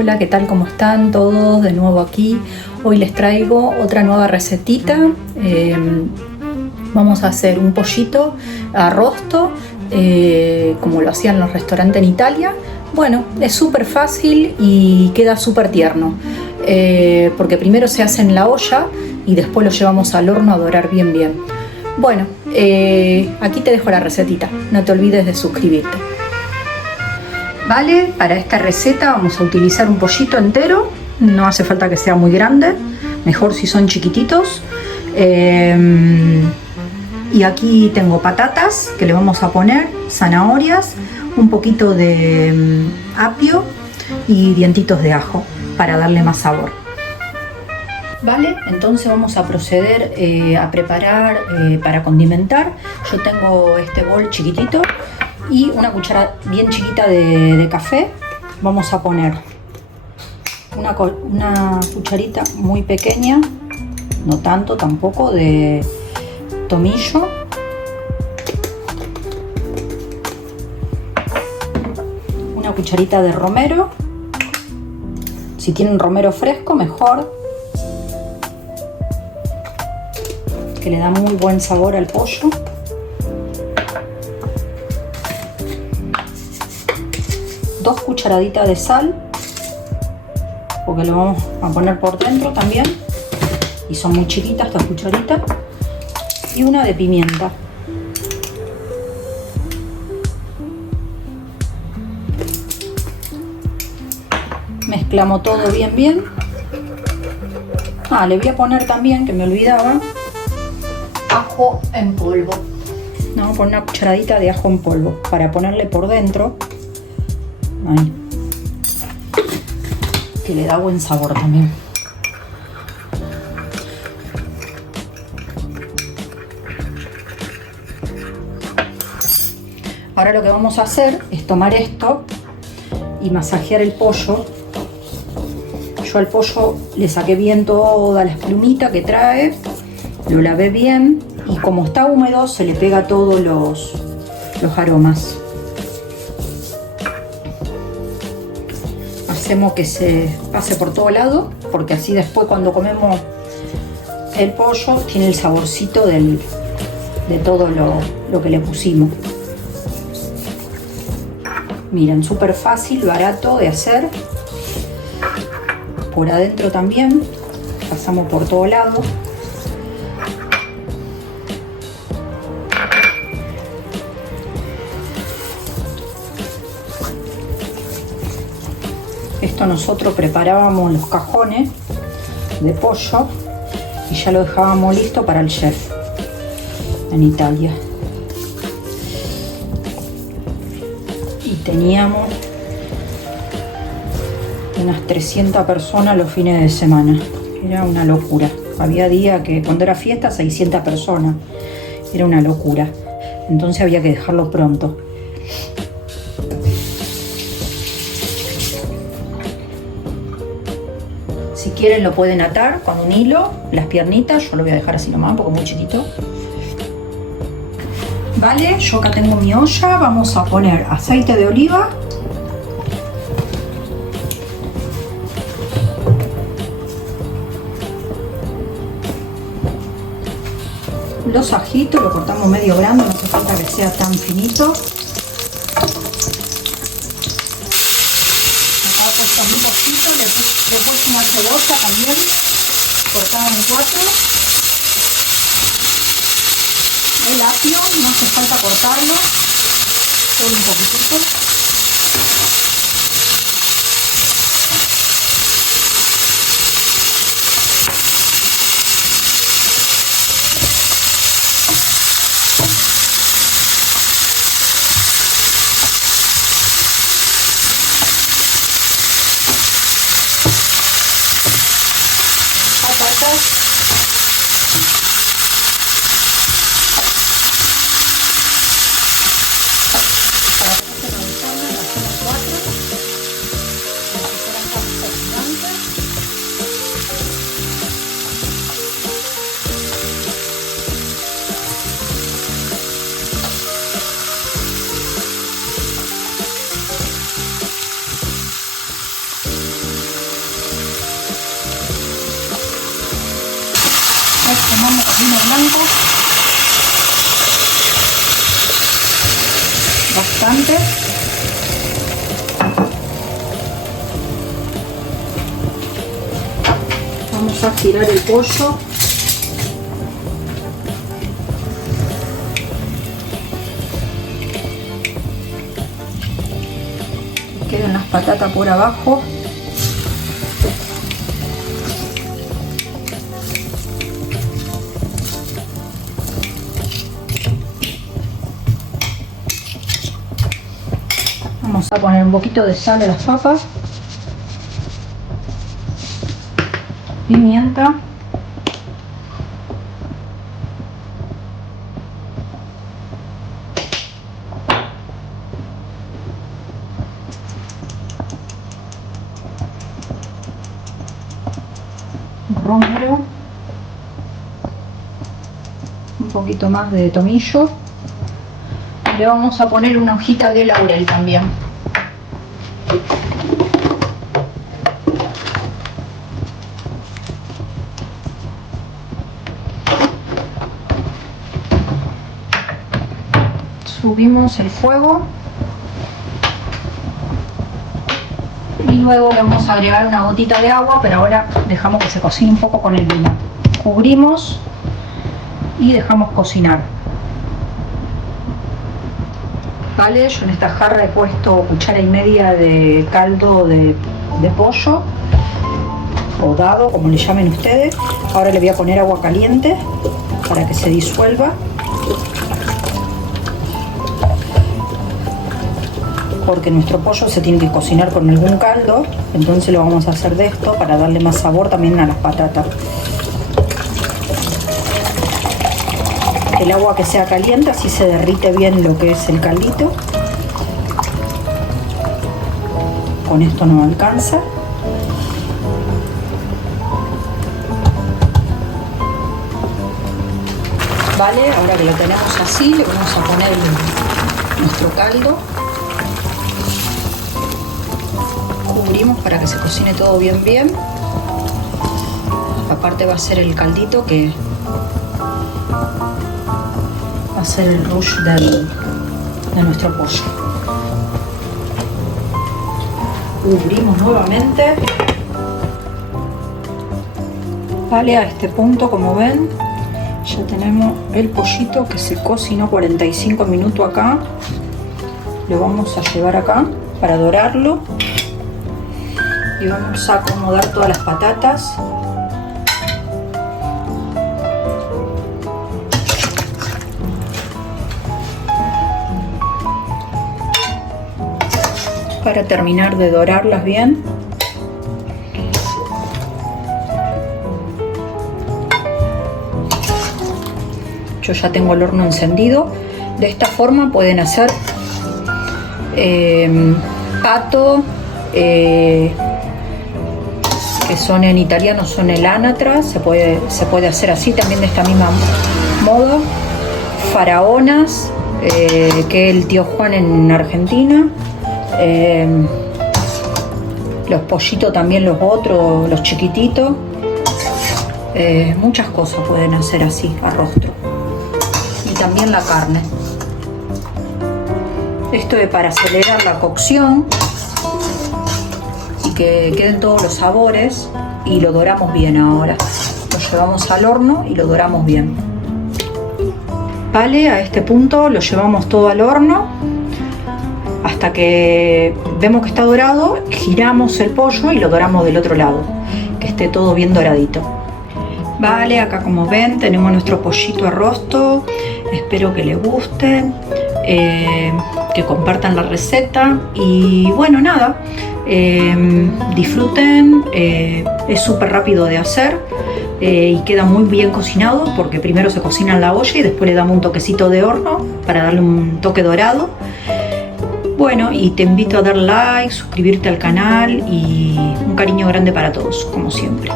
Hola, ¿qué tal? ¿Cómo están todos? De nuevo aquí. Hoy les traigo otra nueva recetita. Vamos a hacer un pollito arrosto, como lo hacían en los restaurantes en Italia. Bueno, es súper fácil y queda súper tierno, porque primero se hace en la olla y después lo llevamos al horno a dorar bien. Bueno, aquí te dejo la recetita. No te olvides de suscribirte. Vale, para esta receta vamos a utilizar un pollito entero. No hace falta que sea muy grande, mejor si son chiquititos. Y aquí tengo patatas que le vamos a poner, zanahorias, un poquito de apio y dientitos de ajo para darle más sabor. Vale, entonces vamos a proceder a preparar para condimentar. Yo tengo este bol chiquitito y una cuchara bien chiquita de café. Vamos a poner una cucharita muy pequeña, no tanto tampoco, de tomillo. Una cucharita de romero. Si tienen romero fresco, mejor, que le da muy buen sabor al pollo. Dos cucharaditas de sal, porque lo vamos a poner por dentro también, y son muy chiquitas estas cucharitas. Y una de pimienta. Mezclamos todo bien. Le voy a poner también, que me olvidaba, ajo en polvo. Vamos a poner una cucharadita de ajo en polvo para ponerle por dentro. Ahí. Que le da buen sabor también. Ahora lo que vamos a hacer es tomar esto y masajear el pollo. Yo al pollo le saqué bien toda la espumita que trae, lo lavé bien y como está húmedo se le pega todos los aromas. Hacemos que se pase por todo lado, porque así después cuando comemos el pollo tiene el saborcito de todo lo que le pusimos. Miren, súper fácil, barato de hacer. Por adentro también, pasamos por todo lado. Esto nosotros preparábamos los cajones de pollo y ya lo dejábamos listo para el chef en Italia. Y teníamos unas 300 personas los fines de semana. Era una locura. Había días que cuando era fiesta 600 personas. Era una locura. Entonces había que dejarlo pronto. Si quieren lo pueden atar con un hilo, las piernitas. Yo lo voy a dejar así nomás porque es muy chiquito. Vale, yo acá tengo mi olla. Vamos a poner aceite de oliva. Los ajitos lo cortamos medio grande, no hace falta que sea tan finito. Acá he puesto un poquito, le puse una cebolla también, cortada en 4. El apio, no hace falta cortarlo, solo un poquitito. Patatas. Para que no se nos desarme, las 4. Sumamos vino blanco. Bastante. Vamos a girar el pollo. Quedan las patatas por abajo. Vamos a poner un poquito de sal a las papas, pimienta, romero, un poquito más de tomillo. Le vamos a poner una hojita de laurel también. Subimos el fuego y luego le vamos a agregar una gotita de agua, pero ahora dejamos que se cocine un poco con el vino. Cubrimos y dejamos cocinar. Vale, yo en esta jarra he puesto 1,5 cucharas de caldo de pollo o dado, como le llamen ustedes. Ahora le voy a poner agua caliente para que se disuelva, porque nuestro pollo se tiene que cocinar con algún caldo, entonces lo vamos a hacer de esto para darle más sabor también a las patatas. El agua que sea caliente, así se derrite bien lo que es el caldito. Con esto no alcanza. Vale, ahora que lo tenemos así, le vamos a poner nuestro caldo. Cubrimos para que se cocine todo bien. Aparte va a ser el caldito que va a ser el rush de nuestro pollo. Cubrimos nuevamente. Vale, a este punto, como ven, ya tenemos el pollito que se cocinó 45 minutos acá. Lo vamos a llevar acá para dorarlo. Y vamos a acomodar todas las patatas. Para terminar de dorarlas bien. Yo ya tengo el horno encendido. De esta forma pueden hacer pato, que son en italiano son el anatra, se puede hacer así también de esta misma modo. Faraonas, que es el tío Juan en Argentina. Los pollitos también, los otros, los chiquititos. Muchas cosas pueden hacer así a rostro. Y también la carne. Esto es para acelerar la cocción y que queden todos los sabores, y lo doramos bien ahora. Lo llevamos al horno y lo doramos bien. Vale, a este punto lo llevamos todo al horno hasta que vemos que está dorado, giramos el pollo y lo doramos del otro lado, que esté todo bien doradito. Vale, acá como ven tenemos nuestro pollito a rosto. Espero que les guste, que compartan la receta y bueno, nada, disfruten. Es súper rápido de hacer y queda muy bien cocinado, porque primero se cocina en la olla y después le damos un toquecito de horno para darle un toque dorado. Bueno, y te invito a dar like, suscribirte al canal y un cariño grande para todos, como siempre.